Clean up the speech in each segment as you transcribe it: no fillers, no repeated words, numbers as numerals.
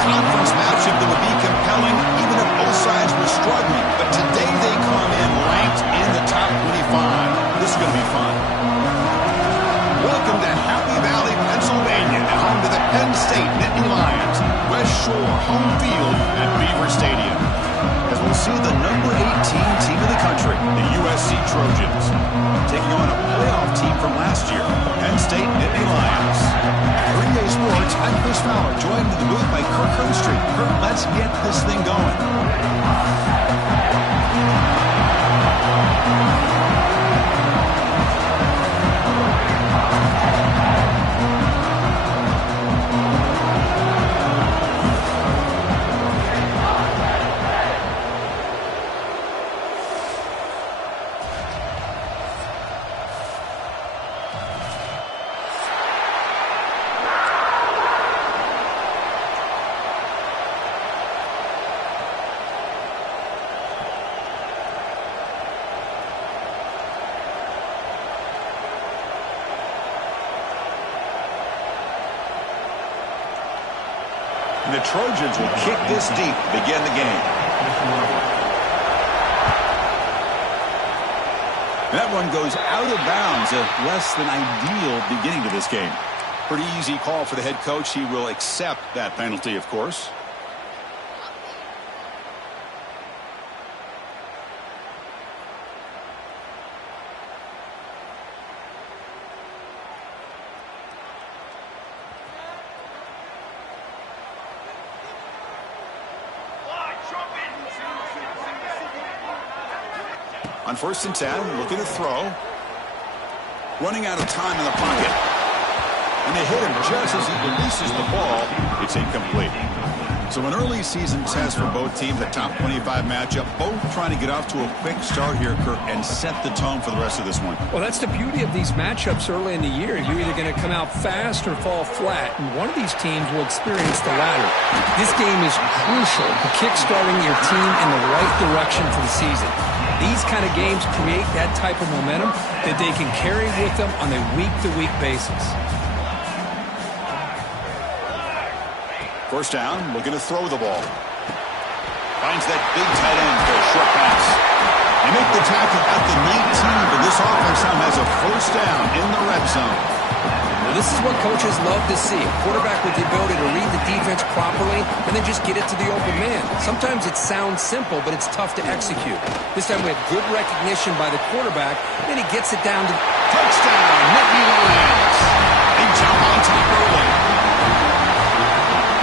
conference matchup that would be compelling even if both sides were struggling. But today they come in ranked in the top 25. This is going to be fun. Welcome to Happy Valley, Pennsylvania, and home to the Penn State Nittany Lions. West Shore home field at Beaver Stadium. As we'll see the number 18 team in the country, the USC Trojans, taking on a playoff team from last year, Penn State Nittany Lions. Green Day Sports, I'm Chris Fowler, joined in the booth by Kirk Herbstreit. Kirk, let's get this thing going. The Trojans will kick this deep to begin the game. That one goes out of bounds. A less than ideal beginning to this game. Pretty easy call for the head coach. He will accept that penalty, of course. On 1st and 10, looking to throw. Running out of time in the pocket. And they hit him just as he releases the ball. It's incomplete. So an early season test for both teams, a top 25 matchup. Both trying to get off to a quick start here, Kirk, and set the tone for the rest of this one. Well, that's the beauty of these matchups early in the year. You're either going to come out fast or fall flat, and one of these teams will experience the latter. This game is crucial to kick-starting your team in the right direction for the season. These kind of games create that type of momentum that they can carry with them on a week-to-week basis. First down, looking to throw the ball. Finds that big tight end for a short pass. They make the tackle at the 19, but this offense now has a first down in the red zone. Well, this is what coaches love to see. A quarterback with the ability to read the defense properly and then just get it to the open man. Sometimes it sounds simple, but it's tough to execute. This time we have good recognition by the quarterback, then he gets it down to touchdown, Nittany Lions. They jump on top early.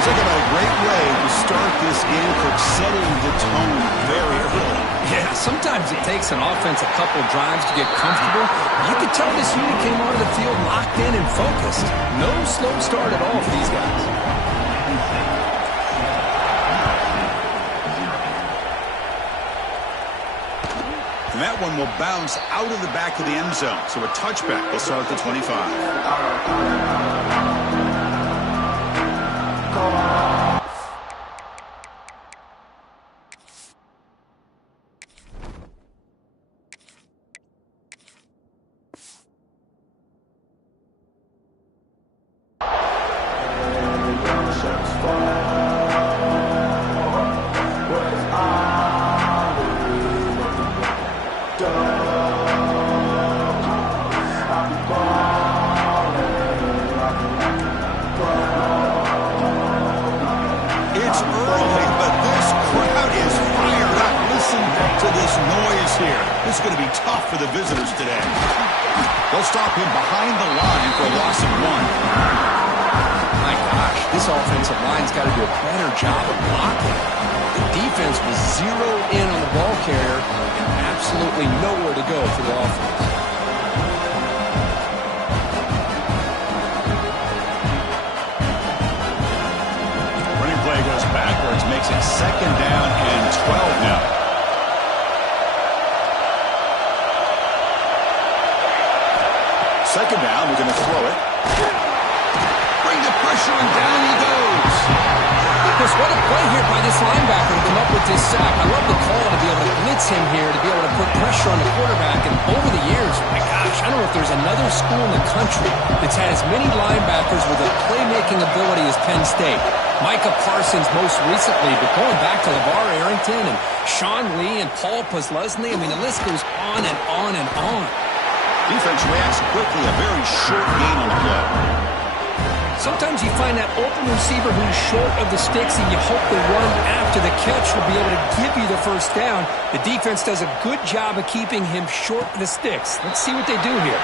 Talk about a great way to start this game, for setting the tone very early. Yeah, sometimes it takes an offense a couple drives to get comfortable. You could tell this unit came onto the field locked in and focused. No slow start at all for these guys. And that one will bounce out of the back of the end zone. So a touchback will start at the 25. This is going to be tough for the visitors today. They'll stop him behind the line for a loss of 1. My gosh, this offensive line's got to do a better job of blocking. The defense was zeroed in on the ball carrier and absolutely nowhere to go for the offense. Running play goes backwards, makes it 2nd down and 12 now. Second down, we're going to throw it. Bring the pressure, and down he goes. Chris, what a play here by this linebacker to come up with this sack. I love the call to be able to blitz him here, to be able to put pressure on the quarterback. And over the years, my gosh, I don't know if there's another school in the country that's had as many linebackers with a playmaking ability as Penn State. Micah Parsons most recently, but going back to LeVar Arrington and Sean Lee and Paul Posluszny, I mean, the list goes on and on and on. Defense reacts quickly, a very short gain on the play. Sometimes you find that open receiver who's short of the sticks, and you hope the run after the catch will be able to give you the first down. The defense does a good job of keeping him short of the sticks. Let's see what they do here.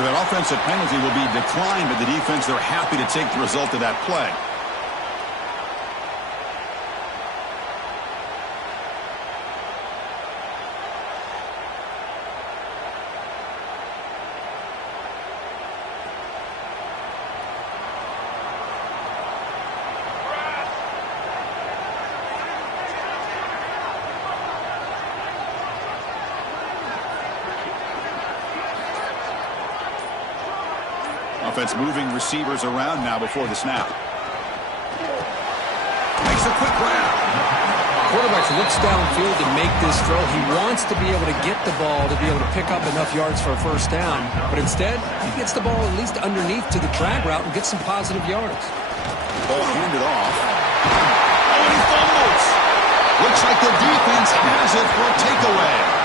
That offensive penalty will be declined by the defense. They're happy to take the result of that play. Offense moving receivers around now before the snap. Makes a quick grab. Quarterback looks downfield to make this throw. He wants to be able to get the ball to be able to pick up enough yards for a first down. But instead, he gets the ball at least underneath to the drag route and gets some positive yards. Ball handed off. Oh, and he fumbles. Looks like the defense has it for a takeaway.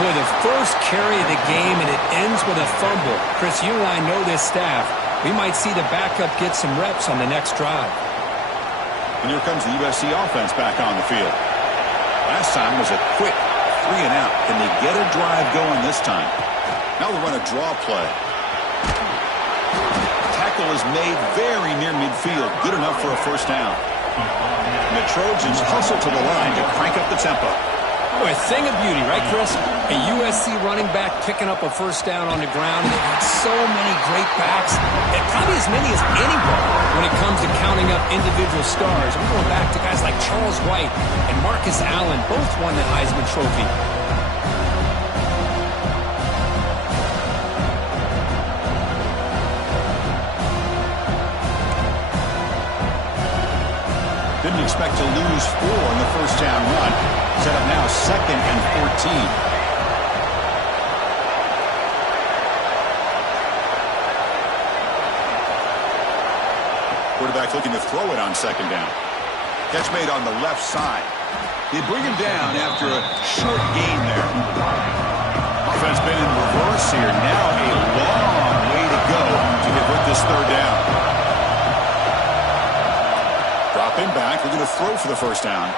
Boy, the first carry of the game, and it ends with a fumble. Chris, you and I know this staff. We might see the backup get some reps on the next drive. And here comes the USC offense back on the field. Last time was a quick 3 and out. Can they get a drive going this time? Now they'll run a draw play. Tackle is made very near midfield. Good enough for a first down. And the Trojans hustle to the line to crank up the tempo. Boy, a thing of beauty, right, Chris? A USC running back picking up a first down on the ground. And they've got so many great backs, and probably as many as anybody when it comes to counting up individual stars. I'm going back to guys like Charles White and Marcus Allen. Both won the Heisman Trophy. Didn't expect to lose 4 in the first down run. Set up now 2nd and 14. Quarterback looking to throw it on 2nd down. Catch made on the left side. They bring him down after a short gain there. Offense been in reverse here. Now a long way to go to convert this 3rd down. Dropping back, looking to throw for the first down.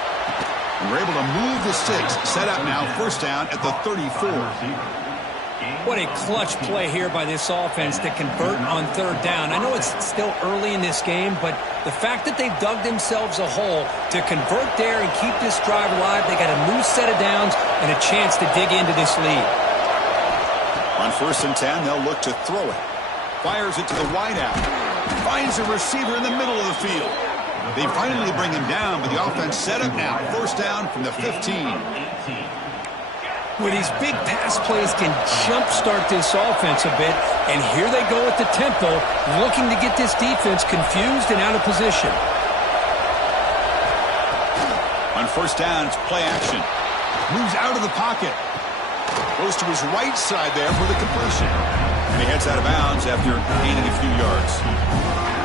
And we're able to move the sticks. Set up now, first down at the 34. What a clutch play here by this offense to convert on 3rd down. I know it's still early in this game, but the fact that they've dug themselves a hole to convert there and keep this drive alive, they got a new set of downs and a chance to dig into this lead. On 1st and 10, they'll look to throw it. Fires it to the wideout. Finds a receiver in the middle of the field. They finally bring him down, but the offense set up now. First down from the 15. Well, these big pass plays can jumpstart this offense a bit, and here they go at the tempo, looking to get this defense confused and out of position. On 1st down, it's play action. Moves out of the pocket. Goes to his right side there for the completion. And he heads out of bounds after gaining a few yards.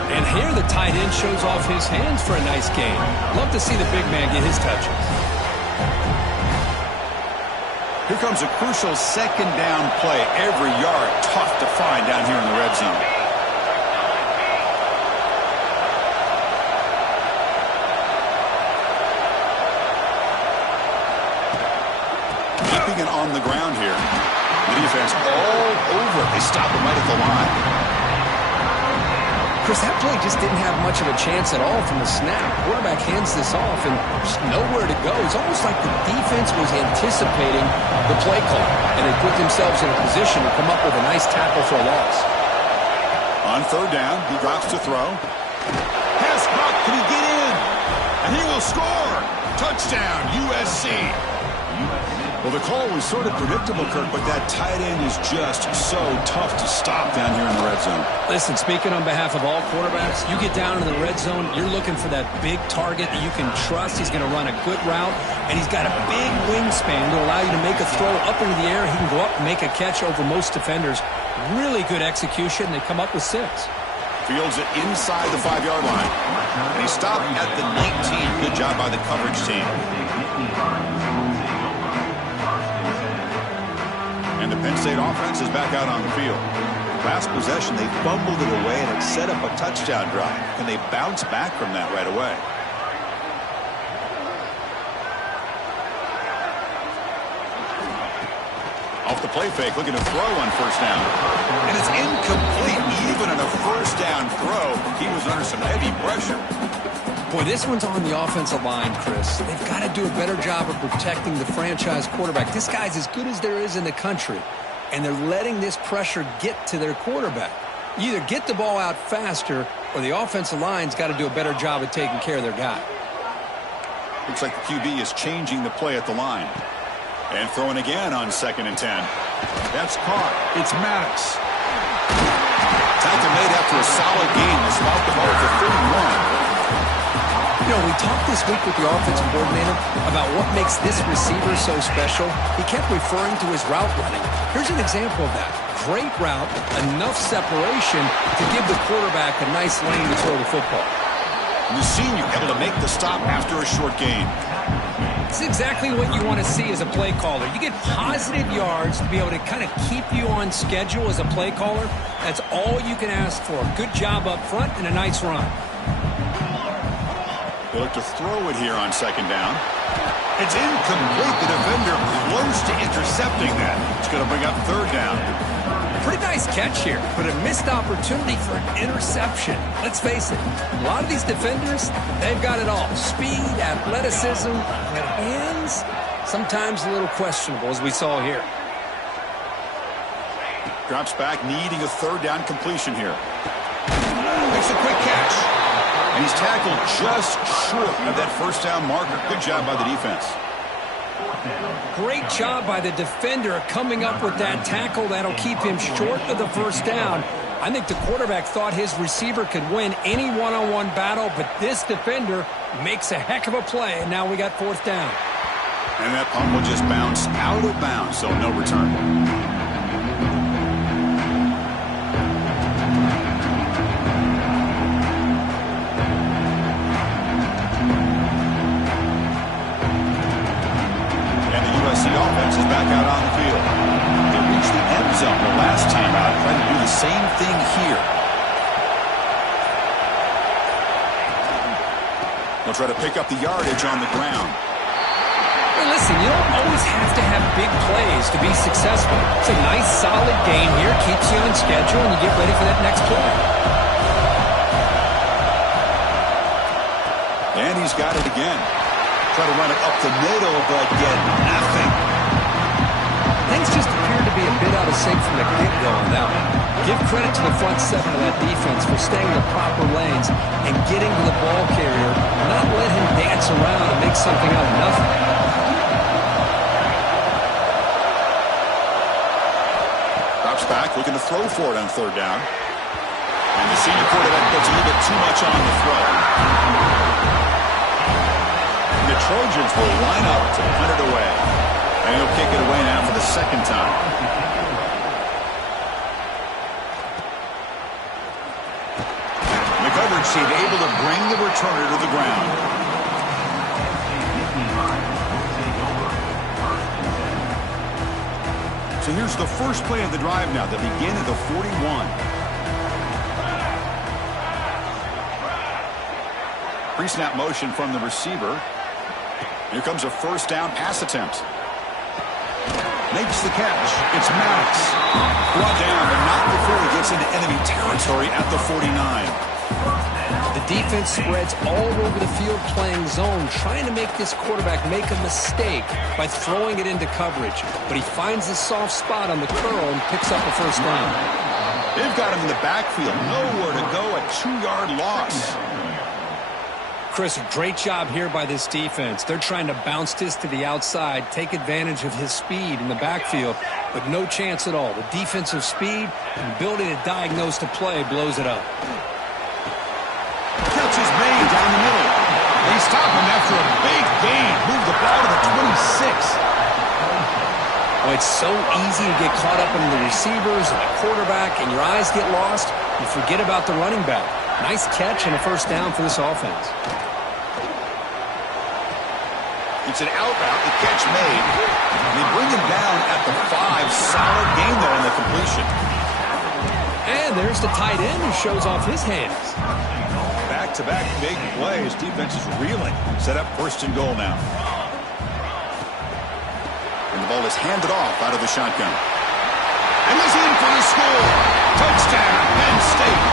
And here the tight end shows off his hands for a nice game. Love to see the big man get his touches. Here comes a crucial 2nd down play. Every yard tough to find down here in the red zone. Keeping it on the ground here. The defense all over it. They stop him right at the line. Chris, that play just didn't have much of a chance at all from the snap. Quarterback hands this off and just nowhere to go. It's almost like the defense was anticipating the play call, and they put themselves in a position to come up with a nice tackle for a loss. On 3rd down, he drops to throw. Pass block, can he get in? And he will score! Touchdown, USC! Well, the call was sort of predictable, Kirk, but that tight end is just so tough to stop down here in the red red zone. Listen, speaking on behalf of all quarterbacks, you get down in the red zone, you're looking for that big target that you can trust. He's going to run a good route, and he's got a big wingspan to allow you to make a throw up into the air. He can go up and make a catch over most defenders. Really good execution. They come up with 6. Fields it inside the 5-yard line. And he stopped at the 19. Good job by the coverage team. And the Penn State offense is back out on the field. Last possession, they fumbled it away, and it set up a touchdown drive. And they bounce back from that right away. Off the play fake, looking to throw on first down. And it's incomplete. Even on a first down throw, he was under some heavy pressure. Boy, this one's on the offensive line, Chris. They've got to do a better job of protecting the franchise quarterback. This guy's as good as there is in the country, and they're letting this pressure get to their quarterback. You either get the ball out faster, or the offensive line's got to do a better job of taking care of their guy. Looks like the QB is changing the play at the line. And throwing again on 2nd and 10. That's caught. It's Maddox. Tackle made after a solid gain. They spot the ball for 31. You know, we talked this week with the offensive coordinator about what makes this receiver so special. He kept referring to his route running. Here's an example of that. Great route, enough separation to give the quarterback a nice lane to throw the football. And the senior able to make the stop after a short gain. It's exactly what you want to see as a play caller. You get positive yards to be able to kind of keep you on schedule as a play caller. That's all you can ask for. Good job up front and a nice run. They look to throw it here on 2nd down. It's incomplete. The defender close to intercepting that. It's going to bring up 3rd down. Pretty nice catch here, but a missed opportunity for an interception. Let's face it, a lot of these defenders, they've got it all. Speed, athleticism, but hands, sometimes a little questionable, as we saw here. Drops back, needing a 3rd down completion here. Makes a quick catch. And he's tackled just short of that first down marker. Good job by the defense. Great job by the defender coming up with that tackle. That'll keep him short of the first down. I think the quarterback thought his receiver could win any one-on-one battle, but this defender makes a heck of a play, and now we got 4th down. And that punt will just bounce out of bounds, so no return. USC offense is back out on the field. They reached the end zone the last time out. Trying to do the same thing here. They'll try to pick up the yardage on the ground. Hey, listen, you don't always have to have big plays to be successful. It's a nice, solid game here. Keeps you on schedule, and you get ready for that next play. And he's got it again. Try to run it up the middle, but get nothing. Things just appear to be a bit out of sync from the get-go on that one. Give credit to the front 7 of that defense for staying in the proper lanes and getting to the ball carrier, not let him dance around and make something out of nothing. Drops back, looking to throw for it on 3rd down. And the senior quarterback puts a little bit too much on the throw. The Trojans will line up to punt it away. And he'll kick it away now for the 2nd time. The coverage team able to bring the returner to the ground. So here's the first play of the drive now. They begin at the 41. Pre-snap motion from the receiver. Here comes a first down pass attempt. Makes the catch. It's Maddox. Brought down, but not before he gets into enemy territory at the 49. The defense spreads all over the field playing zone, trying to make this quarterback make a mistake by throwing it into coverage. But he finds the soft spot on the curl and picks up a first down. They've got him in the backfield. Nowhere to go, a 2-yard loss. Chris, a great job here by this defense. They're trying to bounce this to the outside, take advantage of his speed in the backfield, but no chance at all. The defensive speed and ability to diagnose the play blows it up. Catch is made down the middle. They stop him after a big gain. Move the ball to the 26. Oh, it's so easy to get caught up in the receivers and the quarterback, and your eyes get lost. You forget about the running back. Nice catch and a first down for this offense. It's an out route, the catch made. They bring him down at the 5. Solid gain there on the completion. And there's the tight end who shows off his hands. Back-to-back big plays. Defense is reeling. Set up first and goal now. And the ball is handed off out of the shotgun. And he's in for the score. Touchdown, Penn State.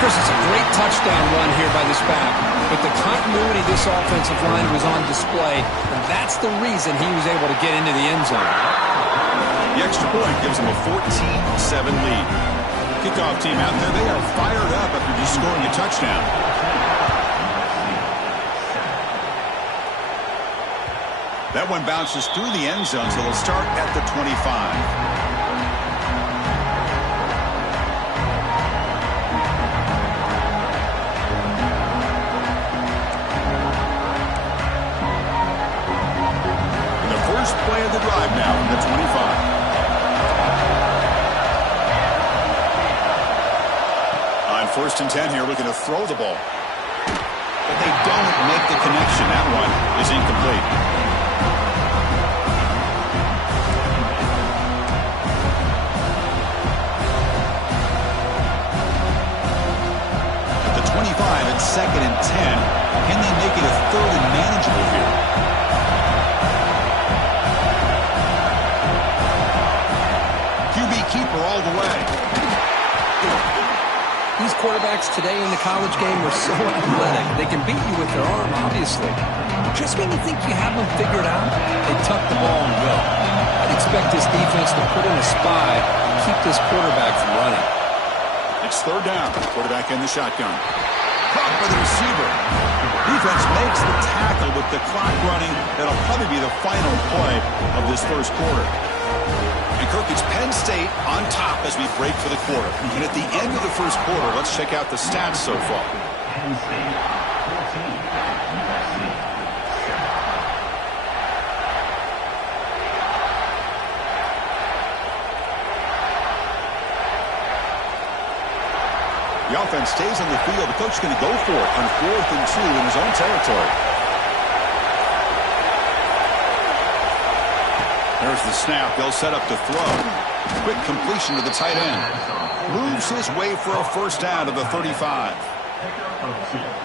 Chris, it's a great touchdown run here by this back, but the continuity of this offensive line was on display, and that's the reason he was able to get into the end zone. The extra point gives them a 14-7 lead. Kickoff team out there, they are fired up after just scoring a touchdown. That one bounces through the end zone, so they'll start at the 25. Play of the drive now from the 25. On first and 10 here, looking to throw the ball. But they don't make the connection. That one is incomplete. At the 25, it's second and 10. Can they make it a third and manageable here? Keeper all the way. These quarterbacks today in the college game are so athletic. They can beat you with their arm, obviously. Just when you think you have them figured out, they tuck the ball and go. I'd expect this defense to put in a spy and keep this quarterback from running. It's third down. Quarterback in the shotgun. Caught by the receiver. Defense makes the tackle with the clock running. That'll probably be the final play of this first quarter. And Kirk, it's Penn State on top as we break for the quarter. And at the end of the first quarter, let's check out the stats so far. Penn State, 14, USC, 7. The offense stays on the field. The coach is going to go for it on 4th and 2 in his own territory. There's the snap. They'll set up to throw. Quick completion to the tight end. Moves his way for a first down to the 35.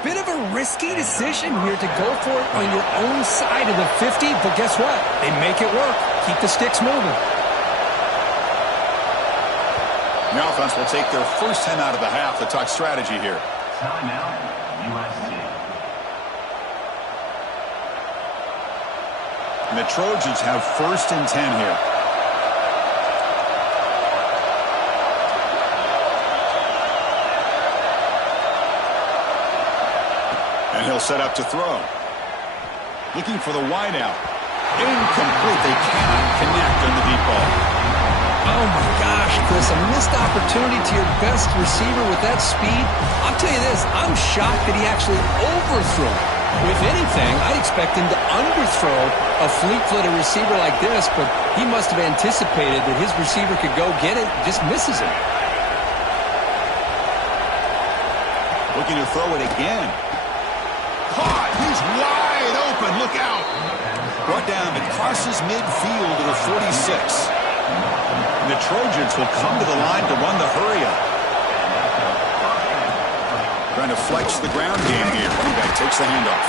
Bit of a risky decision here to go for it on your own side of the 50, but guess what? They make it work. Keep the sticks moving. The offense will take their first 10 out of the half to talk strategy here. Timeout, USC. And the Trojans have first and 10 here. And he'll set up to throw. Looking for the wideout. Incomplete. They cannot connect on the deep ball. Oh, my gosh, Chris, a missed opportunity to your best receiver with that speed. I'll tell you this, I'm shocked that he actually overthrew. If anything, I'd expect him to underthrow a fleet-footed receiver like this, but he must have anticipated that his receiver could go get it, just misses it. Looking to throw it again. Caught! He's wide open! Look out! Brought down, it crosses midfield to the 46. And the Trojans will come to the line to run the hurry-up. Trying to flex the ground game here. Running back takes the handoff.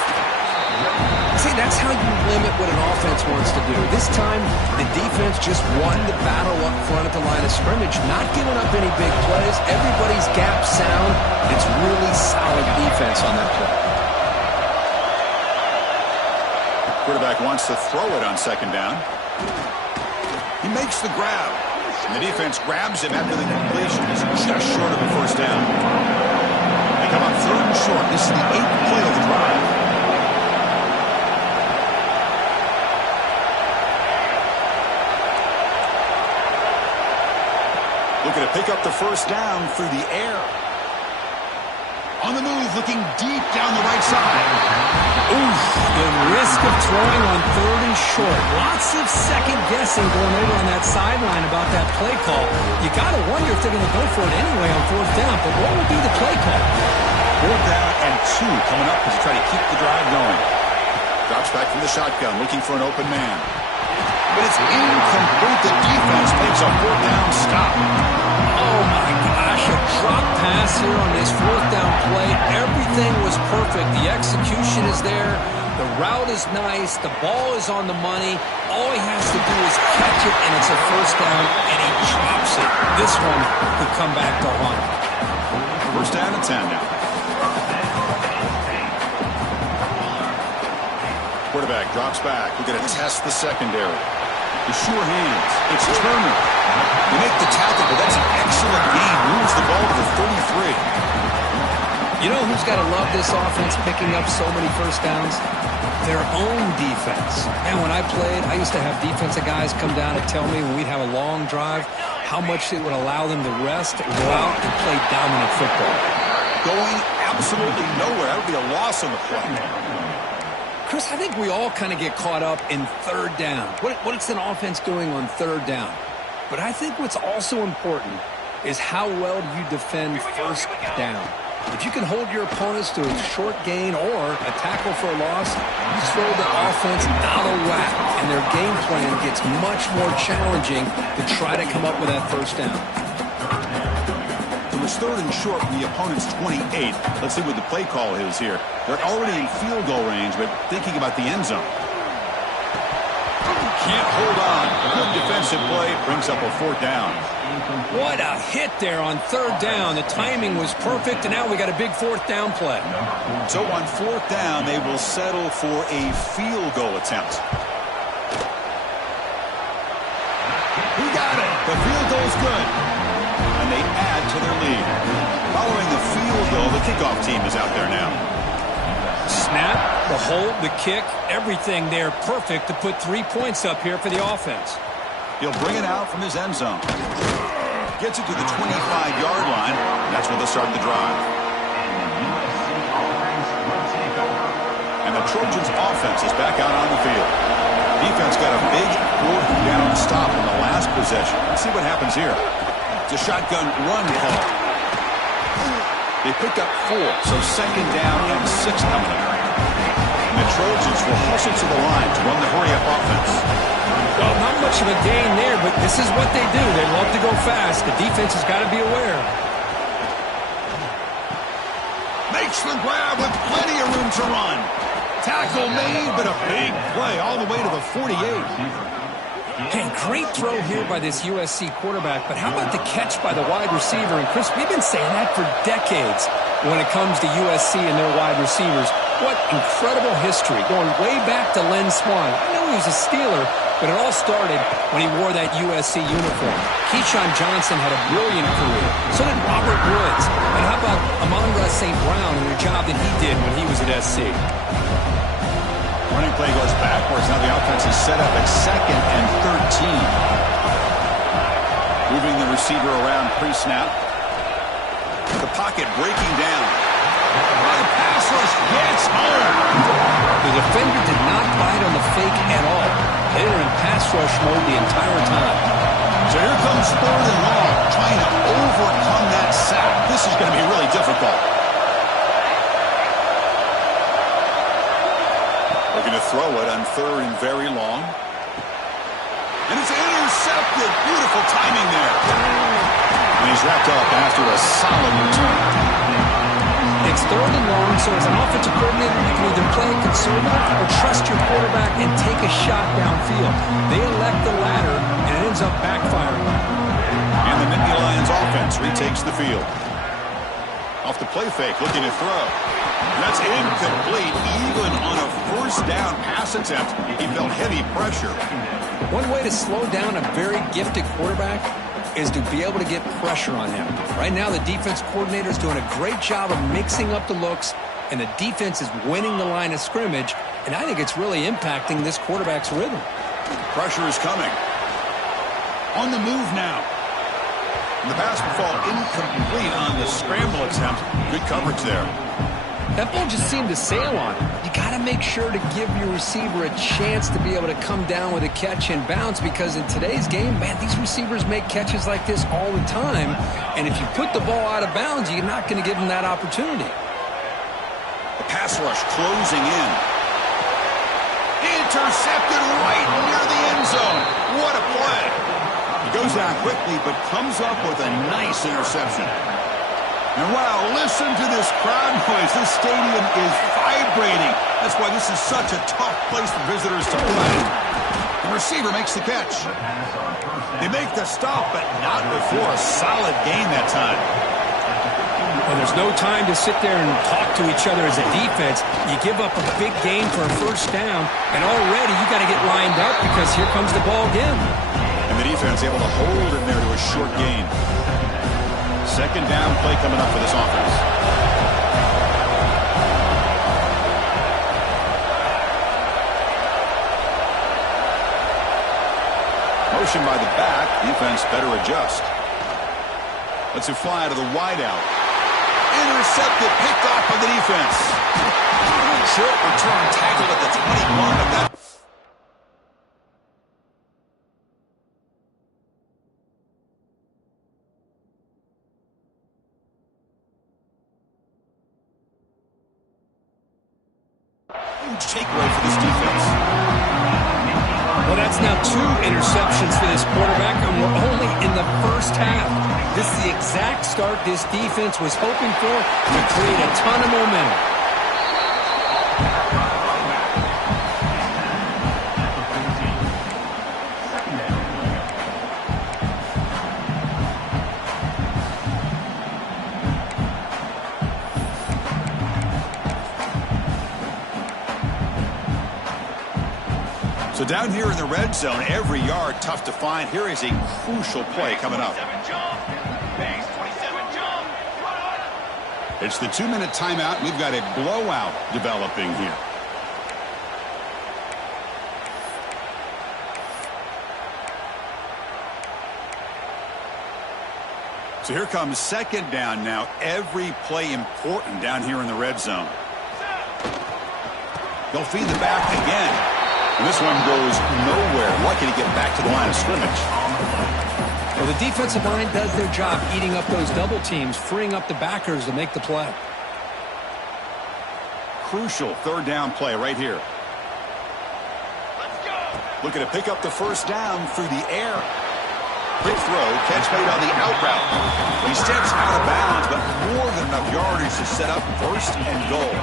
See, that's how you limit what an offense wants to do. This time, the defense just won the battle up front at the line of scrimmage, not giving up any big plays. Everybody's gap sound. It's really solid defense on that play. Quarterback wants to throw it on second down. He makes the grab. And the defense grabs him after the completion. It's just short of a first down. They come on third and short. This is the 8th play of the pick up the first down through the air. On the move, looking deep down the right side. Oof, the risk of throwing on 3rd and short. Lots of second guessing going over on that sideline about that play call. You got to wonder if they're going to go for it anyway on 4th down, but what will be the play call? 4th down and 2 coming up as you try to keep the drive going. Drops back from the shotgun, looking for an open man. But it's incomplete. The defense makes a 4th down stop. Oh, my gosh, a drop pass here on this 4th down play. Everything was perfect. The execution is there. The route is nice. The ball is on the money. All he has to do is catch it, and it's a 1st down, and he drops it. This one could come back to haunt him. 1st down and 10 now. Quarterback drops back. We're going to test the secondary. The sure hands. It's Turner. You make the tackle, but that's an excellent gain. Moves the ball to the 33. You know who's got to love this offense picking up so many 1st downs? Their own defense. And when I played, I used to have defensive guys come down and tell me when we'd have a long drive how much it would allow them to rest and go out and play dominant football. Going absolutely nowhere. That would be a loss on the play. Chris, I think we all kind of get caught up in 3rd down. What's an offense doing on 3rd down? But I think what's also important is how well do you defend 1st down. If you can hold your opponents to a short gain or a tackle for a loss, you throw the offense out of whack, and their game plan gets much more challenging to try to come up with that 1st down. It was 3rd and short from the opponent's 28. Let's see what the play call is here. They're already in field goal range, but thinking about the end zone. Can't hold on. Good defensive play. Brings up a 4th down. What a hit there on 3rd down. The timing was perfect, and now we got a big 4th down play. So on 4th down, they will settle for a field goal attempt. He got it. The field goal's good. And they add to their lead. Following the field goal, the kickoff team is out there now. Snap, the hold, the kick, everything there perfect to put 3 points up here for the offense. He'll bring it out from his end zone. Gets it to the 25-yard line. That's where they'll start the drive. And the Trojans' offense is back out on the field. Defense got a big 4th down stop in the last possession. Let's see what happens here. It's a shotgun run call. They picked up 4, so 2nd down and 6 coming up. And the Trojans will hustle to the line to run the hurry-up offense. Well, not much of a gain there, but this is what they do. They love to go fast. The defense has got to be aware. Makes the grab with plenty of room to run. Tackle made, but a big play all the way to the 48. Hey, great throw here by this USC quarterback, but how about the catch by the wide receiver? And, Chris, we've been saying that for decades when it comes to USC and their wide receivers. What incredible history, going way back to Len Swan. I know he was a Steeler, but it all started when he wore that USC uniform. Keyshawn Johnson had a brilliant career. So did Robert Woods. And how about Amon-Ra St. Brown and the job that he did when he was at SC? Running play goes backwards. Now the offense is set up at 2nd and 13. Moving the receiver around pre-snap. The pocket breaking down. The pass rush gets home. The defender did not bite on the fake at all. They were in pass rush mode the entire time. So here comes 3rd and long, trying to overcome that sack. This is going to be really difficult. They're going to throw it on 3rd and very long. And it's intercepted. Beautiful timing there. And he's wrapped up after a solid return. It's 3rd and long, so as an offensive coordinator, you can either play conservative or trust your quarterback and take a shot downfield. They elect the latter, and it ends up backfiring. And the Nittany Lions offense retakes the field. Off the play fake, looking to throw. That's incomplete. Even on a 1st down pass attempt, he felt heavy pressure. One way to slow down a very gifted quarterback is to be able to get pressure on him. Right now, the defense coordinator is doing a great job of mixing up the looks, and the defense is winning the line of scrimmage, and I think it's really impacting this quarterback's rhythm. Pressure is coming. On the move now. The pass will fall incomplete on the scramble attempt. Good coverage there. That ball just seemed to sail on him. You got to make sure to give your receiver a chance to be able to come down with a catch and bounce, because in today's game, man, these receivers make catches like this all the time. And if you put the ball out of bounds, you're not going to give them that opportunity. The pass rush closing in. Intercepted right near the end zone. What a play. He goes down quickly, but comes up with a nice interception. And wow, listen to this crowd noise. This stadium is vibrating. That's why this is such a tough place for visitors to play. The receiver makes the catch. They make the stop, but not before a solid gain that time. Well, there's no time to sit there and talk to each other as a defense. You give up a big gain for a first down, and already you got to get lined up because here comes the ball again. And the defense able to hold in there to a short gain. Second down play coming up for this offense. Motion by the back. Defense better adjust. Let's it fly to the wideout. Intercepted, picked off by the defense. Short return, tackled at the 21, but that... Huge takeaway for this defense. Well, that's now 2 interceptions for this quarterback, and we're only in the first half. This is the exact start this defense was hoping for to create a ton of momentum. So down here in the red zone, every yard tough to find. Here is a crucial play coming up. It's the 2-minute timeout. We've got a blowout developing here. So here comes second down now. Every play important down here in the red zone. They'll feed the back again. And this one goes nowhere. Lucky to get back to the line of scrimmage. Well, the defensive line does their job eating up those double teams, freeing up the backers to make the play. Crucial third down play right here. Looking to pick up the first down through the air. Quick throw, catch made on the out route. He steps out of bounds, but more than enough yardage to set up first and goal.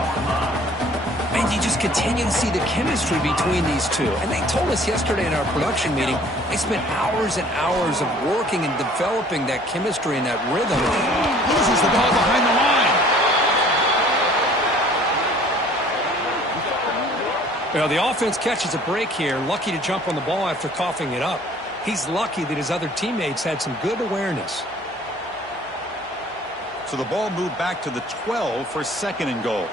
And you just continue to see the chemistry between these two. And they told us yesterday in our production meeting, they spent hours and hours of working and developing that chemistry and that rhythm. Loses the ball behind the line. Well, the offense catches a break here, lucky to jump on the ball after coughing it up. He's lucky that his other teammates had some good awareness. So the ball moved back to the 12 for second and goal.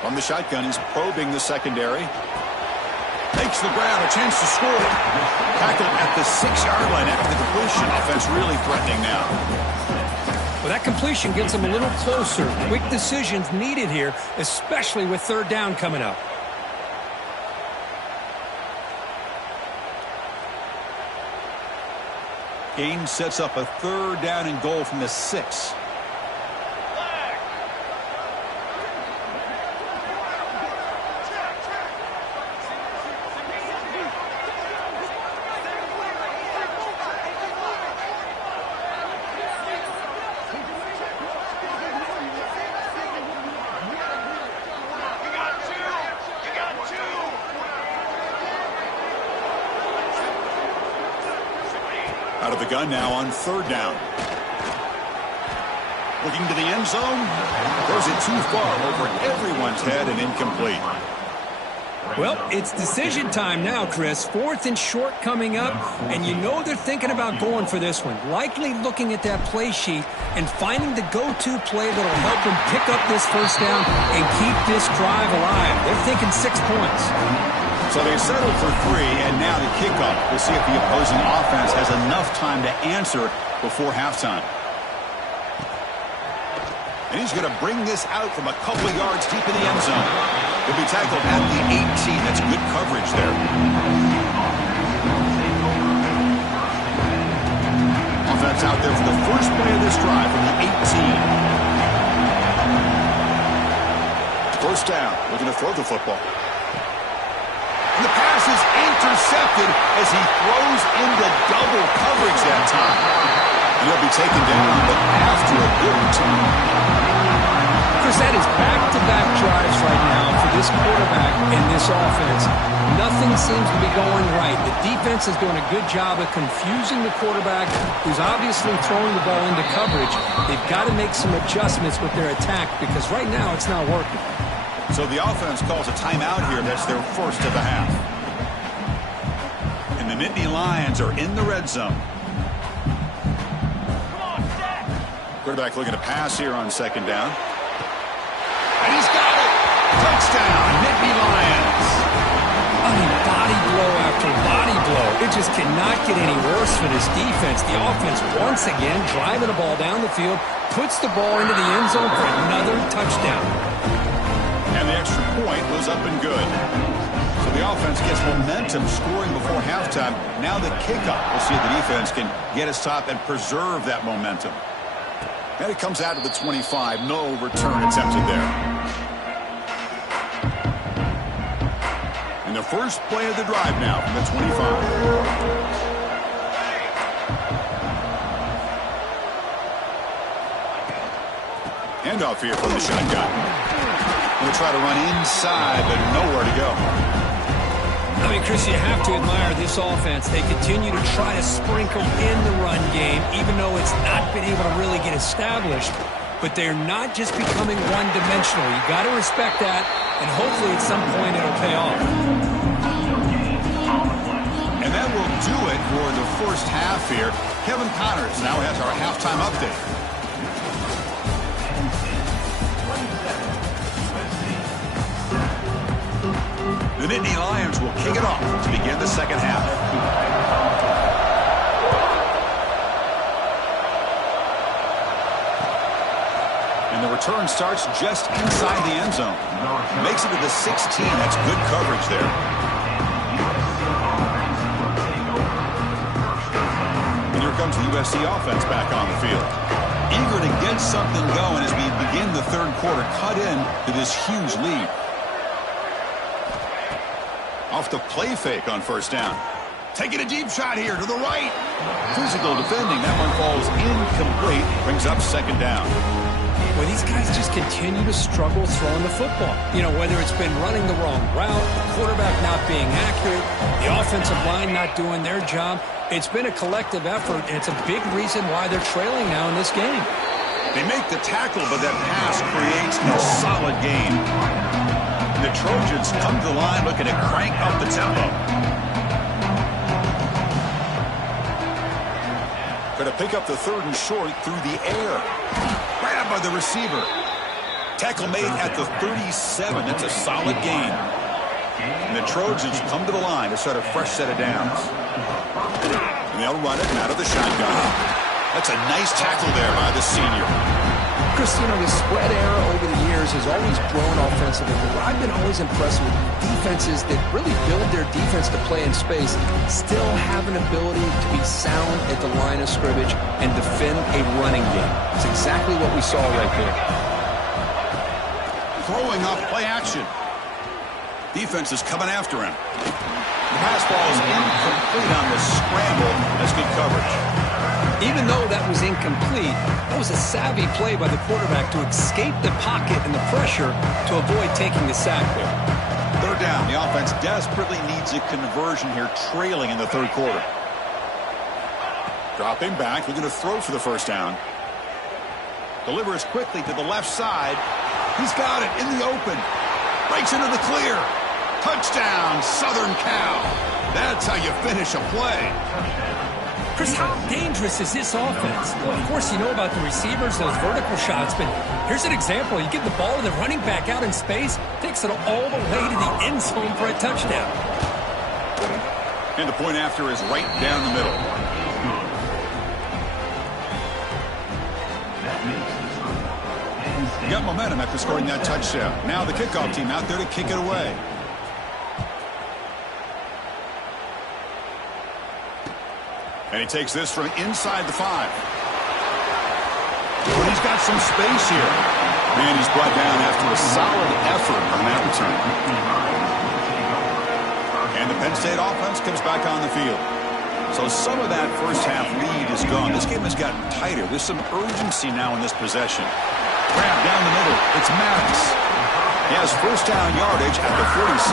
From the shotgun, he's probing the secondary. Makes the grab, a chance to score. Tackled at the 6-yard line after the completion. Offense really threatening now. Well, that completion gets him a little closer. Quick decisions needed here, especially with third down coming up. Game sets up a third down and goal from the 6. Out of the gun now on third down. Looking to the end zone. Throws it too far over everyone's head and incomplete. Well, it's decision time now, Chris. 4th and short coming up, and you know they're thinking about going for this one. Likely looking at that play sheet and finding the go-to play that will help them pick up this first down and keep this drive alive. They're thinking 6 points. So they settled for 3, and now the kickoff. We'll see if the opposing offense has enough time to answer before halftime. And he's going to bring this out from a couple of yards deep in the end zone. He'll be tackled at the 18. That's good coverage there. Offense out there for the first play of this drive from the 18. First down. Looking to throw the football. And the pass is intercepted as he throws into double coverage that time. And he'll be taken down, but after a good return. Chris, that is back-to-back drives right now for this quarterback and this offense. Nothing seems to be going right. The defense is doing a good job of confusing the quarterback, who's obviously throwing the ball into coverage. They've got to make some adjustments with their attack because right now it's not working. So the offense calls a timeout here. That's their first of the half. And the Nittany Lions are in the red zone. Quarterback looking to pass here on second down. And he's got it. Touchdown, Nittany Lions. I mean, body blow after body blow. It just cannot get any worse for this defense. The offense, once again, driving the ball down the field, puts the ball into the end zone for another touchdown. And the extra point was up and good. So the offense gets momentum scoring before halftime. Now the kickoff. We'll see if the defense can get a stop and preserve that momentum. And it comes out to the 25. No return attempted there. And the first play of the drive now from the 25. Handoff here from the shotgun. Going to try to run inside, but nowhere to go. I mean, Chris, you have to admire this offense. They continue to try to sprinkle in the run game, even though it's not been able to really get established. But they're not just becoming one-dimensional. You got to respect that, and hopefully at some point it'll pay off. And that will do it for the first half here. Kevin Connors now has our halftime update. The Nittany Lions will kick it off to begin the second half. And the return starts just inside the end zone. Makes it to the 16. That's good coverage there. And here comes the USC offense back on the field. Eager to get something going as we begin the third quarter, cut in to this huge lead. Off the play fake on first down. Taking a deep shot here to the right. Physical defending. That one falls incomplete. Brings up second down. Well, these guys just continue to struggle throwing the football. You know, whether it's been running the wrong route, the quarterback not being accurate, the offensive line not doing their job. It's been a collective effort, and it's a big reason why they're trailing now in this game. They make the tackle, but that pass creates a solid gain. The Trojans come to the line looking to crank up the tempo. Going to pick up the third and short through the air. Grabbed by the receiver. Tackle made at the 37. That's a solid gain. And the Trojans come to the line to start a fresh set of downs. And they'll run it out of the shotgun. That's a nice tackle there by the senior. Chris, you know, the spread era over the years has always grown offensively, but I've been always impressed with defenses that really build their defense to play in space, still have an ability to be sound at the line of scrimmage and defend a running game. It's exactly what we saw right there. Throwing off play action. Defense is coming after him. The pass ball is incomplete on the scramble. That's good coverage. Even though that was incomplete, that was a savvy play by the quarterback to escape the pocket and the pressure to avoid taking the sack there. Third down. The offense desperately needs a conversion here, trailing in the third quarter. Dropping back. We're going to throw for the first down. Delivers quickly to the left side. He's got it in the open. Breaks into the clear. Touchdown, Southern Cal. That's how you finish a play. Chris, how dangerous is this offense? Well, of course, you know about the receivers, those vertical shots, but here's an example. You give the ball to the running back out in space, takes it all the way to the end zone for a touchdown. And the point after is right down the middle. Got momentum after scoring that touchdown. Now the kickoff team out there to kick it away. And he takes this from inside the 5. But he's got some space here. And he's brought down after a solid effort on that return. And the Penn State offense comes back on the field. So some of that first half lead is gone. This game has gotten tighter. There's some urgency now in this possession. Grab down the middle. It's Maddox. He has first down yardage at the 46.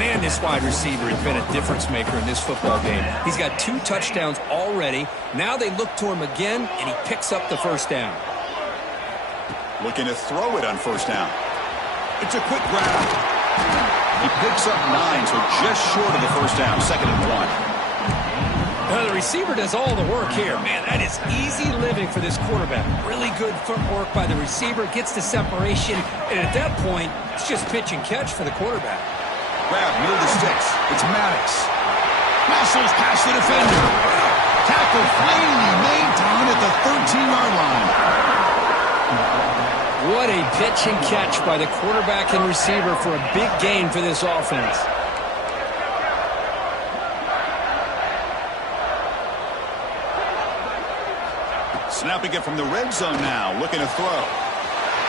Man, this wide receiver has been a difference maker in this football game. He's got 2 touchdowns already. Now they look to him again, and he picks up the first down. Looking to throw it on first down. It's a quick grab. He picks up 9, so just short of the first down. 2nd and 1. The receiver does all the work here. Man, that is easy living for this quarterback. Really good footwork by the receiver. Gets the separation, and at that point, it's just pitch and catch for the quarterback. Grab near the sticks. It's Maddox. Muscles past the defender. Tackle finally made down at the 13-yard line. What a pitch and catch by the quarterback and receiver for a big gain for this offense. Snapping it from the red zone now. Looking to throw.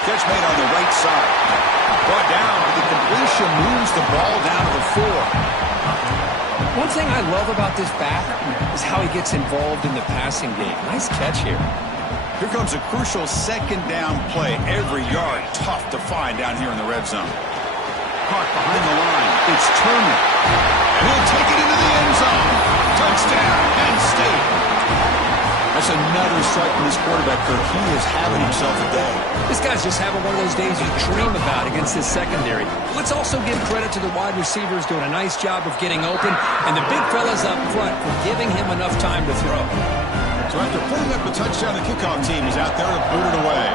Catch made on the right side. Brought down, but the completion moves the ball down to the 4. One thing I love about this back is how he gets involved in the passing game. Nice catch here. Here comes a crucial 2nd down play. Every yard tough to find down here in the red zone. Caught behind the line. It's Turner. And he'll take it into the end zone. Touchdown, Penn State. That's another strike from this quarterback, Kirk. He is having himself a day. This guy's just having one of those days you dream about against this secondary. Let's also give credit to the wide receivers doing a nice job of getting open, and the big fellas up front for giving him enough time to throw. So after putting up the touchdown, the kickoff team is out there to boot it away.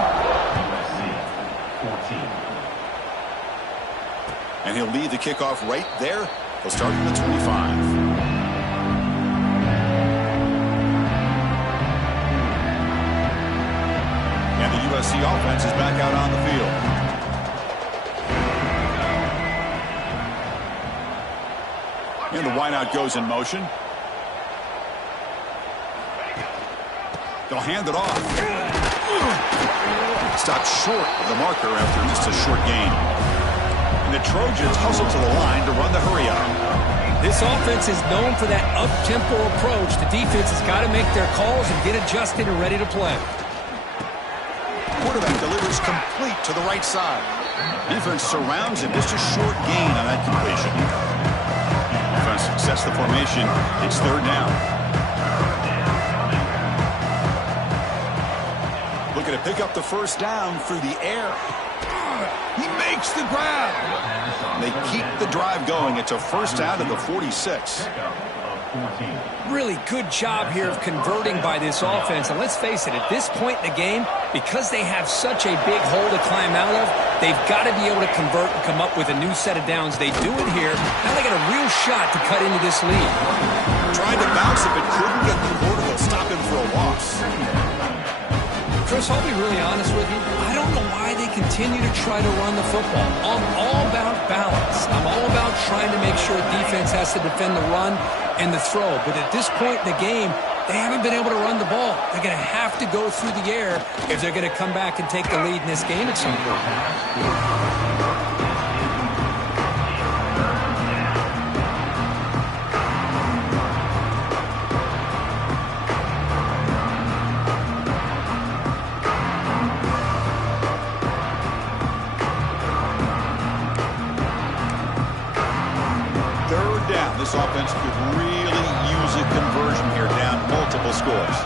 And he'll lead the kickoff right there. He'll start from the 25. And the USC offense is back out on the field. And the wideout goes in motion. They'll hand it off. Stopped short of the marker after just a short gain. And the Trojans hustle to the line to run the hurry-up. This offense is known for that up-tempo approach. The defense has got to make their calls and get adjusted and ready to play. Quarterback delivers complete to the right side. Defense surrounds him. Just a short gain on that completion. Defense sets the formation. It's 3rd down. Looking to pick up the first down through the air. He makes the grab. They keep the drive going. It's a first down at the 46. Really good job here of converting by this offense. And let's face it, at this point in the game, because they have such a big hole to climb out of, they've got to be able to convert and come up with a new set of downs. They do it here. Now they got a real shot to cut into this lead. Tried to bounce it, but couldn't get the quarter. They'll stop him for a loss. Chris, I'll be really honest with you. I don't know why they continue to try to run the football. I'm all about balance. I'm all about trying to make sure defense has to defend the run and the throw. But at this point in the game, they haven't been able to run the ball. They're going to have to go through the air if they're going to come back and take the lead in this game at some point. This offense could really use a conversion here, down multiple scores.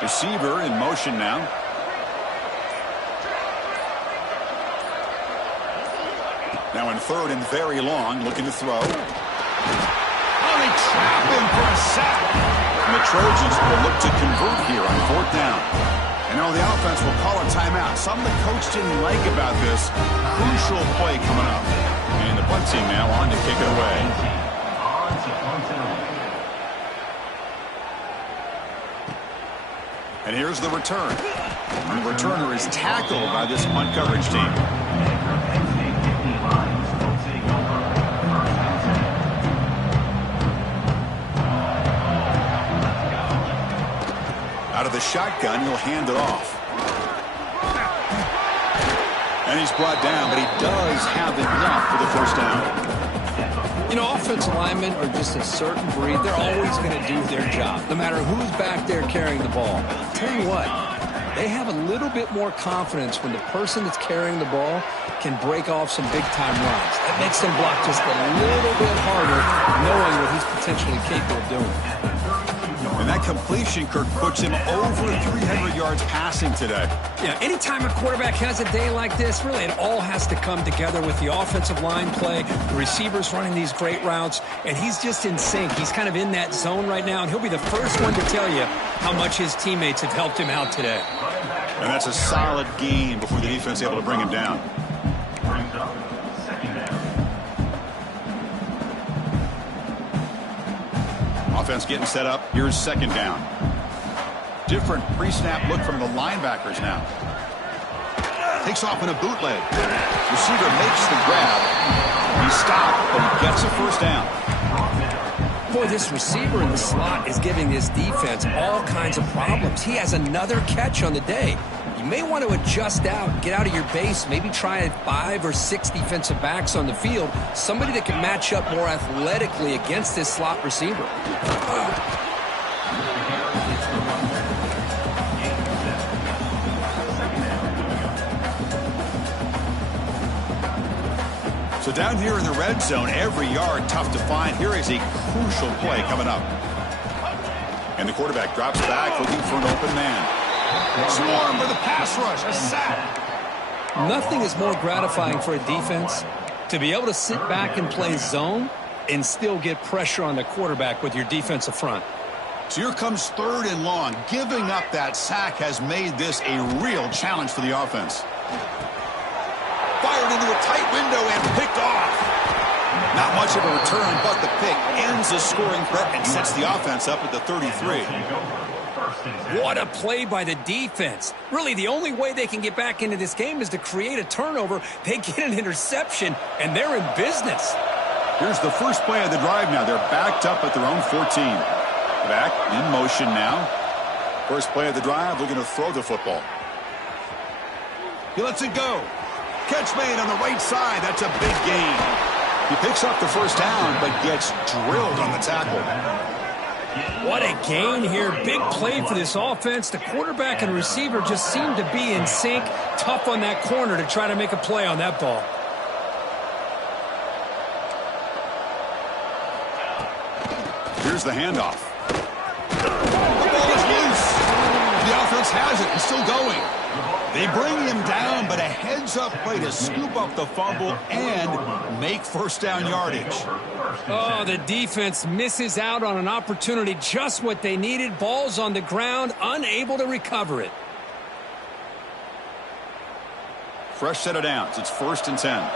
Receiver in motion now. Now in 3rd and very long, looking to throw. Oh, they trap him for a sack. And the Trojans will look to convert here on 4th down. And now the offense will call a timeout. Something the coach didn't like about this. Crucial play coming up. And the punt team now on to kick it away. And here's the return. And the returner is tackled by this punt coverage team. Out of the shotgun, he'll hand it off. And he's brought down, but he does have enough for the first down. You know, offensive linemen are just a certain breed. They're always going to do their job, no matter who's back there carrying the ball. Tell you what, they have a little bit more confidence when the person that's carrying the ball can break off some big-time runs. That makes them block just a little bit harder, knowing what he's potentially capable of doing. And that completion, Kirk, puts him over 300 yards passing today. Yeah, anytime a quarterback has a day like this, really it all has to come together with the offensive line play, the receivers running these great routes, and he's just in sync. He's kind of in that zone right now, and he'll be the first one to tell you how much his teammates have helped him out today. And that's a solid gain before the defense is able to bring him down. Offense getting set up. Here's second down. Different pre-snap look from the linebackers now. Takes off in a bootleg. Receiver makes the grab. He stopped, but he gets a first down. Boy, this receiver in the slot is giving this defense all kinds of problems. He has another catch on the day. You may want to adjust out, get out of your base, maybe try 5 or 6 defensive backs on the field, somebody that can match up more athletically against this slot receiver. So down here in the red zone, every yard tough to find. Here is a crucial play coming up. And the quarterback drops back looking for an open man. Swarm for the pass rush, a sack. Nothing is more gratifying for a defense to be able to sit back and play zone and still get pressure on the quarterback with your defensive front. So here comes 3rd and long. Giving up that sack has made this a real challenge for the offense. Fired into a tight window and picked off. Not much of a return, but the pick ends the scoring threat and sets the offense up at the 33. What a play by the defense. Really, the only way they can get back into this game is to create a turnover. They get an interception, and they're in business. Here's the first play of the drive now. They're backed up at their own 14. Back in motion now. First play of the drive, looking to throw the football. He lets it go. Catch made on the right side. That's a big gain. He picks up the first down, but gets drilled on the tackle. What a gain here. Big play for this offense. The quarterback and receiver just seem to be in sync. Tough on that corner to try to make a play on that ball. Here's the handoff. The ball is loose. The offense has it and still going. They bring him down, but a heads-up play to scoop up the fumble and make first down yardage. Oh, the defense misses out on an opportunity, just what they needed. Ball's on the ground, unable to recover it. Fresh set of downs. It's 1st and 10.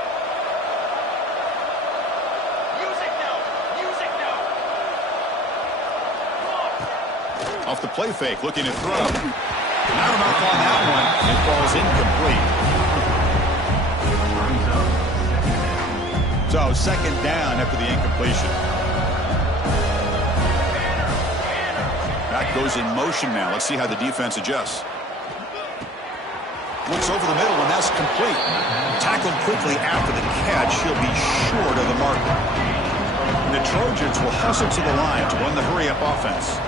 Off the play fake, looking to throw. Not enough on that one. It falls incomplete. So second down after the incompletion. Back goes in motion now. Let's see how the defense adjusts. Looks over the middle, and that's complete. Tackled quickly after the catch. He'll be short of the marker. And the Trojans will hustle to the line to run the hurry-up offense.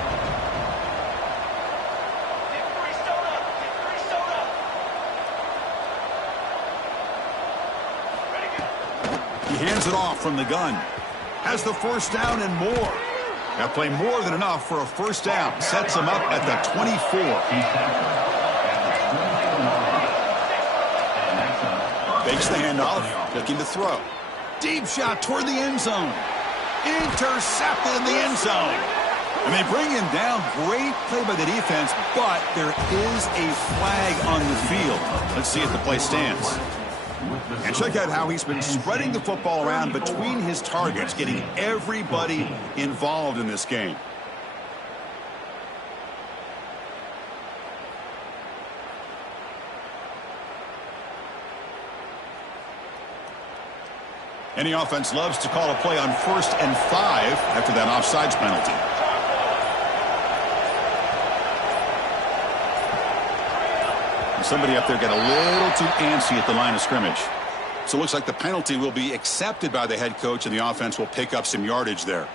He hands it off from the gun. Has the first down and more. That play more than enough for a first down. Sets him up at the 24. Fakes the handoff. Looking to throw. Deep shot toward the end zone. Intercepted in the end zone. And they bring him down. Great play by the defense, but there is a flag on the field. Let's see if the play stands. And check out how he's been spreading the football around between his targets, getting everybody involved in this game. Any offense loves to call a play on 1st and 5 after that offsides penalty. Somebody up there got a little too antsy at the line of scrimmage. So it looks like the penalty will be accepted by the head coach, and the offense will pick up some yardage there.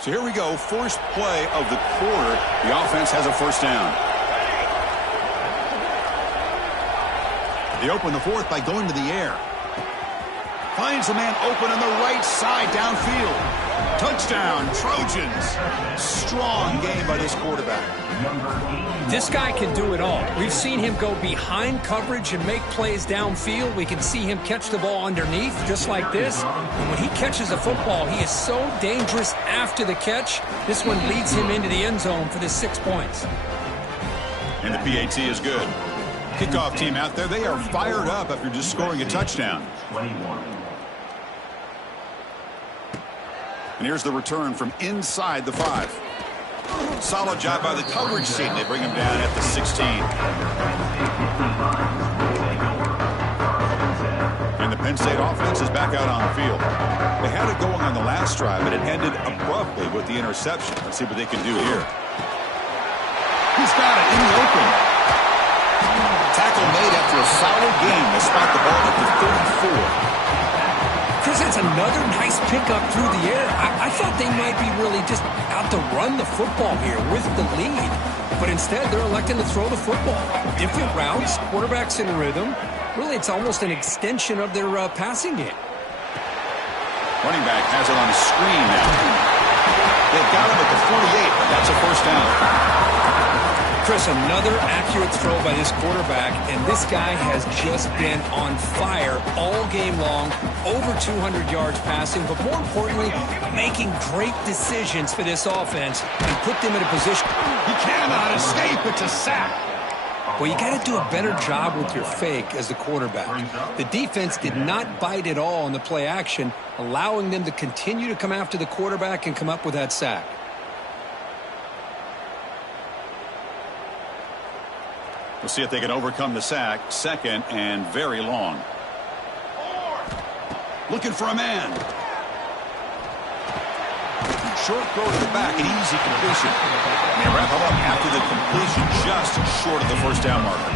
So here we go. First play of the quarter. The offense has a first down. They open the fourth by going to the air. Finds a man open on the right side downfield. Touchdown, Trojans. Strong game by this quarterback. This guy can do it all. We've seen him go behind coverage and make plays downfield. We can see him catch the ball underneath just like this. And when he catches the football, he is so dangerous after the catch. This one leads him into the end zone for the 6 points. And the PAT is good. Kickoff team out there, they are fired up after just scoring a touchdown. And here's the return from inside the 5. Solid job by the coverage team. They bring him down at the 16. And the Penn State offense is back out on the field. They had it going on the last drive, but it ended abruptly with the interception. Let's see what they can do here. He's got it in the open. Tackle made after a solid game. They spot the ball at the 34. Chris, that's another nice pickup through the air. I thought they might be really just out to run the football here with the lead. But instead, they're electing to throw the football. Different routes, quarterbacks in rhythm. Really, it's almost an extension of their passing game. Running back has it on a screen now. They've got him at the 48, but that's a first down. Chris, another accurate throw by this quarterback, and this guy has just been on fire all game long, over 200 yards passing, but more importantly, making great decisions for this offense and put them in a position. He cannot escape. It's a sack. Well, you got to do a better job with your fake as the quarterback. The defense did not bite at all in the play action, allowing them to continue to come after the quarterback and come up with that sack. We'll see if they can overcome the sack. Second and very long. Looking for a man. Short throw to the back, an easy completion. And they wrap him up after the completion, just short of the first down marker.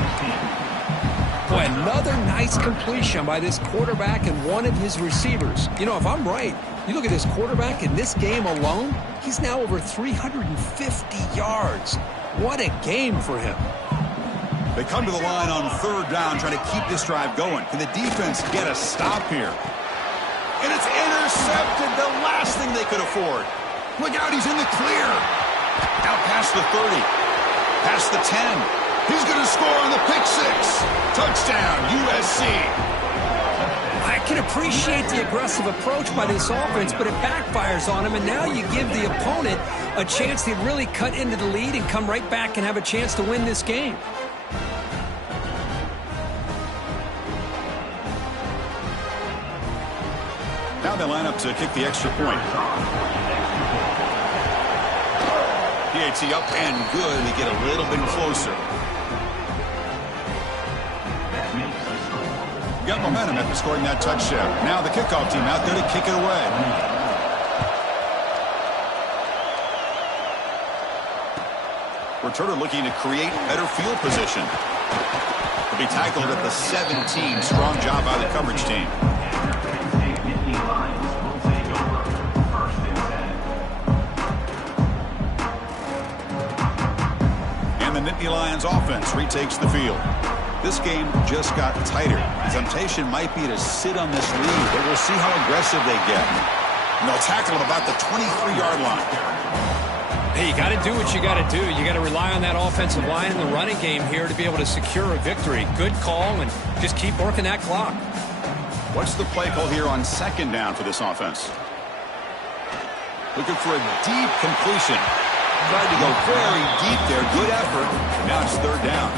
Boy, another nice completion by this quarterback and one of his receivers. You know, if I'm right, you look at this quarterback in this game alone, he's now over 350 yards. What a game for him. They come to the line on third down, trying to keep this drive going. Can the defense get a stop here? And it's intercepted, the last thing they could afford. Look out, he's in the clear. Out past the 30, past the 10. He's going to score on the pick six. Touchdown, USC. I can appreciate the aggressive approach by this offense, but it backfires on him, and now you give the opponent a chance to really cut into the lead and come right back and have a chance to win this game. Now they line up to kick the extra point. PAT up and good. They get a little bit closer. Got momentum after scoring that touchdown. Now the kickoff team out there to kick it away. Returner looking to create better field position. He'll be tackled at the 17. Strong job by the coverage team. And the Nittany Lions offense retakes the field. This game just got tighter. The temptation might be to sit on this lead, but we'll see how aggressive they get. And they'll tackle him about the 23-yard line. Hey, you got to do what you got to do. You got to rely on that offensive line in the running game here to be able to secure a victory. Good call, and just keep working that clock. What's the play call here on second down for this offense? Looking for a deep completion. Tried to go very deep there. Good effort. Now it's third down.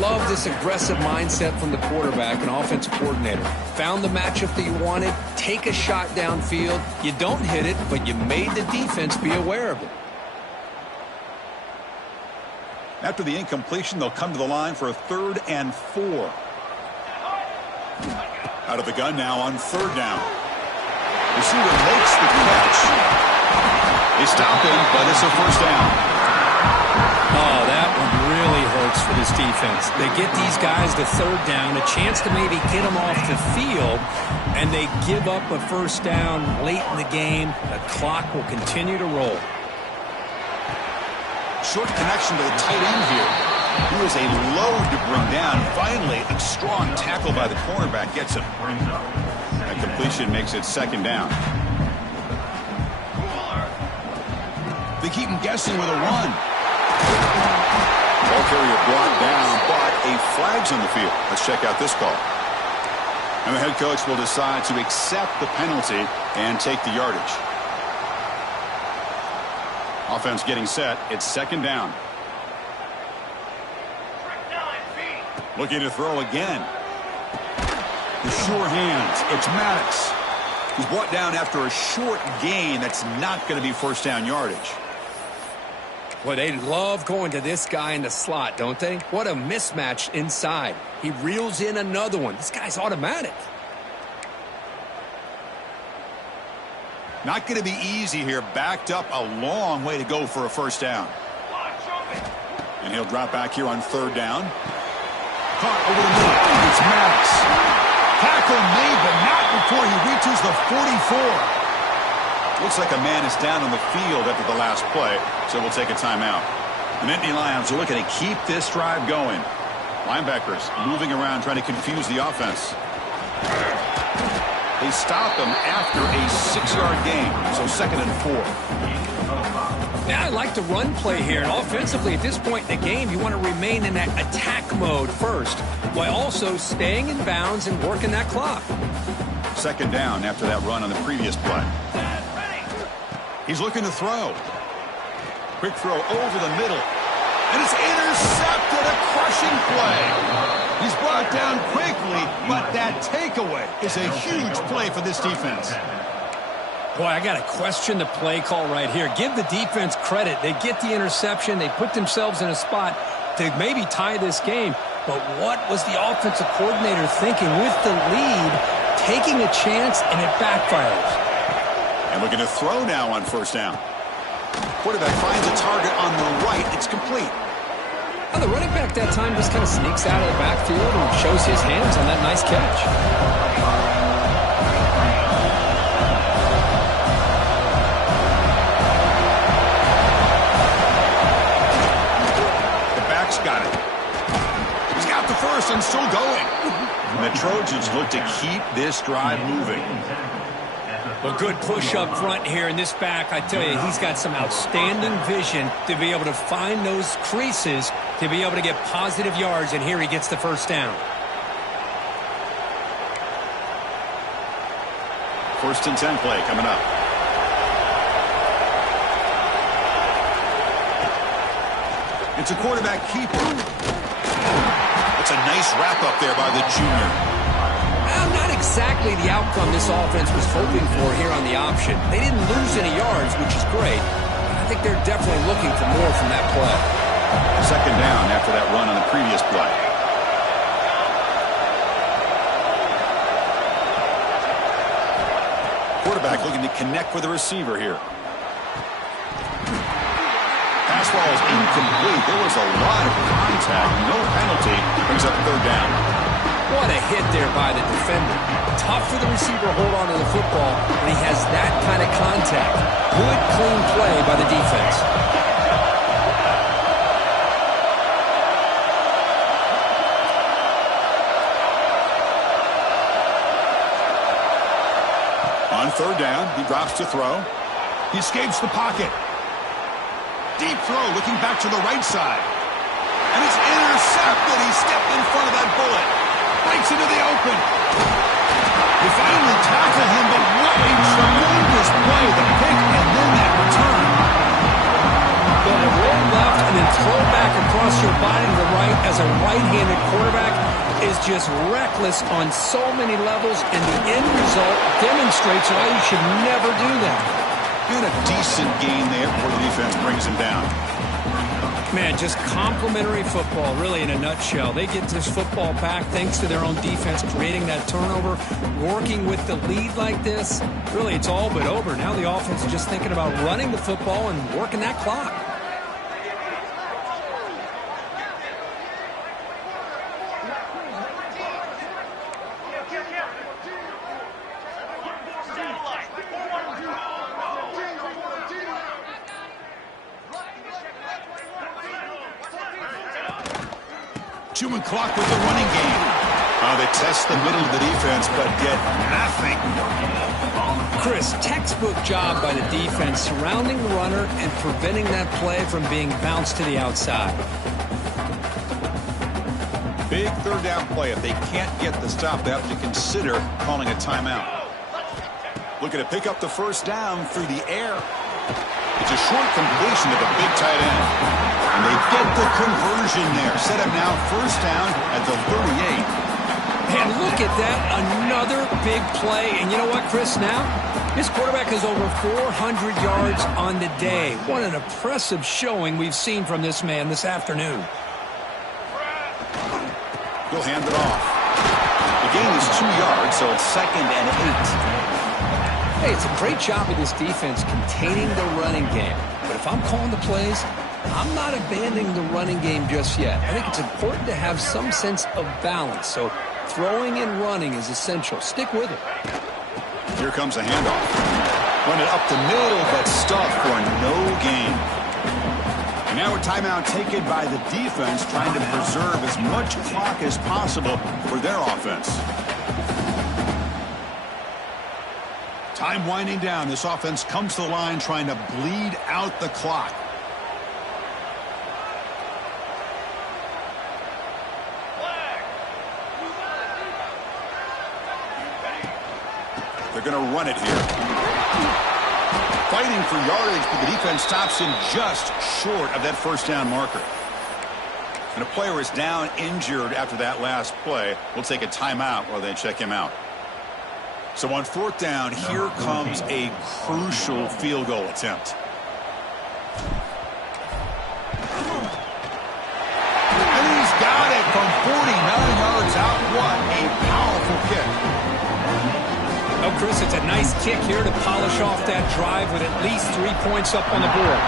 Love this aggressive mindset from the quarterback and offensive coordinator. Found the matchup that you wanted. Take a shot downfield. You don't hit it, but you made the defense be aware of it. After the incompletion, they'll come to the line for a 3rd and 4. Out of the gun now on 3rd down. Receiver makes the catch. They stop him, but it's a 1st down. Oh, that one really hurts for this defense. They get these guys to 3rd down, a chance to maybe get them off the field, and they give up a 1st down late in the game. The clock will continue to roll. Short connection to the tight end here. He was a load to bring down. Finally, a strong tackle by the cornerback gets him. That completion makes it 2nd down. They keep him guessing with a run. Ball carrier brought down, but a flag's on the field. Let's check out this call. And the head coach will decide to accept the penalty and take the yardage. Offense getting set. It's 2nd down. Looking to throw again. The sure hands. It's Maddox. He's brought down after a short gain. That's not going to be 1st down yardage. Well, they love going to this guy in the slot, don't they? What a mismatch inside. He reels in another one. This guy's automatic. Not going to be easy here. Backed up a long way to go for a 1st down. And he'll drop back here on 3rd down. Caught over the middle. It's Maddox. Tackle made, but not before he reaches the 44. Looks like a man is down on the field after the last play, so we'll take a timeout. The Nittany Lions are looking to keep this drive going. Linebackers moving around, trying to confuse the offense. They stop him after a 6-yard gain, so 2nd and 4. Now, I like the run play here, and offensively at this point in the game, you want to remain in that attack mode first, while also staying in bounds and working that clock. 2nd down after that run on the previous play. He's looking to throw. Quick throw over the middle. And it's intercepted. A crushing play. He's brought down quickly, but that takeaway is a huge play for this defense. Boy, I got to question the play call right here. Give the defense credit. They get the interception. They put themselves in a spot to maybe tie this game. But what was the offensive coordinator thinking with the lead, taking a chance, and it backfires? And looking to throw now on 1st down. Quarterback finds a target on the right. It's complete. Well, the running back that time just kind of sneaks out of the backfield and shows his hands on that nice catch. The back's got it. He's got the 1st and still going. And the Trojans look to keep this drive moving. Well, good push up front here in this back. I tell you, he's got some outstanding vision to be able to find those creases, to be able to get positive yards, and here he gets the 1st down. 1st and 10 play coming up. It's a quarterback keeper. That's a nice wrap up there by the junior. Not exactly the outcome this offense was hoping for here on the option. They didn't lose any yards, which is great. I think they're definitely looking for more from that play. 2nd down after that run on the previous play. Quarterback looking to connect with the receiver here. Pass ball is incomplete. There was a lot of contact. No penalty. Brings up 3rd down. What a hit there by the defender. Tough for the receiver to hold on to the football when he has that kind of contact. Good, clean play by the defense. On 3rd down, he drops to throw. He escapes the pocket. Deep throw, looking back to the right side. And it's intercepted. He stepped in front of that bullet. Breaks into the open. They finally tackle him, but what a tremendous play. The pick and then that return. across your body to the right as a right-handed quarterback is just reckless on so many levels, and the end result demonstrates why you should never do that. And a decent gain there before the defense brings him down. Man, just complimentary football, really, in a nutshell. They get this football back thanks to their own defense, creating that turnover, working with the lead like this. Really, it's all but over. Now the offense is just thinking about running the football and working that clock. Chewing clock with the running game. They test the middle of the defense, but get nothing. Chris, textbook job by the defense surrounding the runner and preventing that play from being bounced to the outside. Big third down play. If they can't get the stop, they have to consider calling a timeout. Looking to pick up the first down through the air. It's a short completion to the big tight end. And they get the conversion there. Set up now first down at the 38. And look at that, another big play. And you know what, Chris, now? This quarterback is over 400 yards on the day. What an impressive showing we've seen from this man this afternoon. He'll hand it off. The gain is 2 yards, so it's 2nd and 8. Hey, it's a great job of this defense containing the running game. But if I'm calling the plays, I'm not abandoning the running game just yet. I think it's important to have some sense of balance. So throwing and running is essential. Stick with it. Here comes a handoff. Run it up the middle, but stuffed for no gain. And now a timeout taken by the defense, trying to preserve as much clock as possible for their offense. Time winding down. This offense comes to the line trying to bleed out the clock. They're going to run it here. Fighting for yardage, but the defense stops him just short of that first down marker. And a player is down injured after that last play. We'll take a timeout while they check him out. So on fourth down, here comes a crucial field goal attempt. And he's got it from 49 yards out. What a powerful kick. Oh, Chris, it's a nice kick here to polish off that drive with at least 3 points up on the board.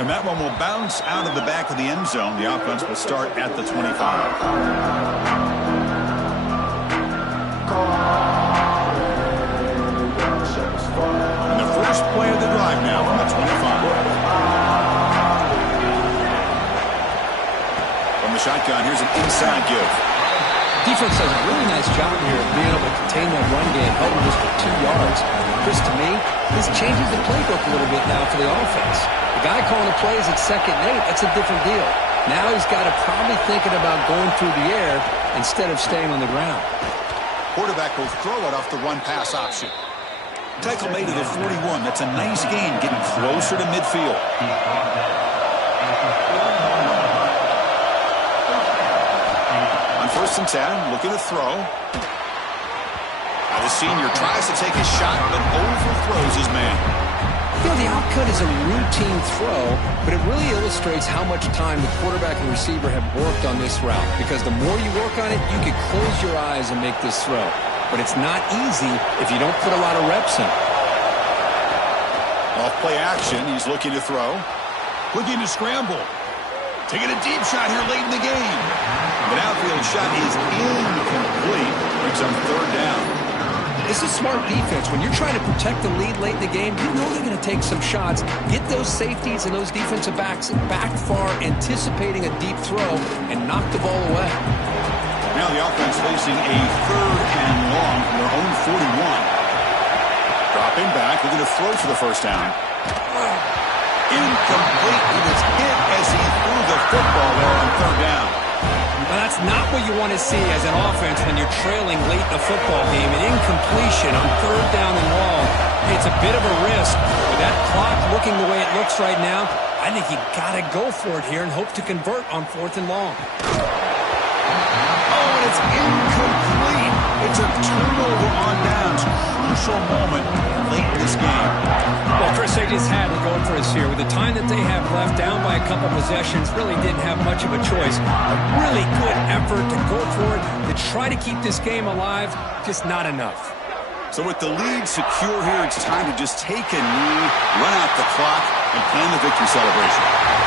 And that one will bounce out of the back of the end zone. The offense will start at the 25. And the first play of the drive now from the 25. From the shotgun, here's an inside give. Defense does a really nice job here of being able to contain that run game, holding just for 2 yards. Chris, to me, this changes the playbook a little bit now for the offense. The guy calling the plays at 2nd and 8, that's a different deal. Now he's got to probably thinking about going through the air instead of staying on the ground. Quarterback will throw it off the run-pass option. Tackle made to the 41. That's a nice gain, getting closer to midfield. On 1st and 10, looking to throw. Now the senior tries to take a shot, but overthrows his man. You know, the outcut is a routine throw, but it really illustrates how much time the quarterback and receiver have worked on this route. Because the more you work on it, you can close your eyes and make this throw. But it's not easy if you don't put a lot of reps in. Off play action, he's looking to throw. Looking to scramble. Taking a deep shot here late in the game. But outfield shot is incomplete. Brings up 3rd down. This is smart defense. When you're trying to protect the lead late in the game, you know they're going to take some shots, get those safeties and those defensive backs back far, anticipating a deep throw, and knock the ball away. Now the offense facing a 3rd and long from their own 41. Dropping back, looking to throw for the first down. Incomplete. He was hit as he threw the football there on 3rd down. Well, that's not what you want to see as an offense when you're trailing late in a football game. An incompletion on 3rd down and long It's a bit of a risk. With that clock looking the way it looks right now, I think you got to go for it here and hope to convert on 4th and long. Oh, and it's incomplete. It's a turnover on downs. Crucial moment late in this game. Well, Chris, they just had to go for us here. With the time that they have left, down by a couple possessions, really didn't have much of a choice. A really good effort to go for it, to try to keep this game alive, just not enough. So with the lead secure here, it's time to just take a knee, run out the clock, and plan the victory celebration.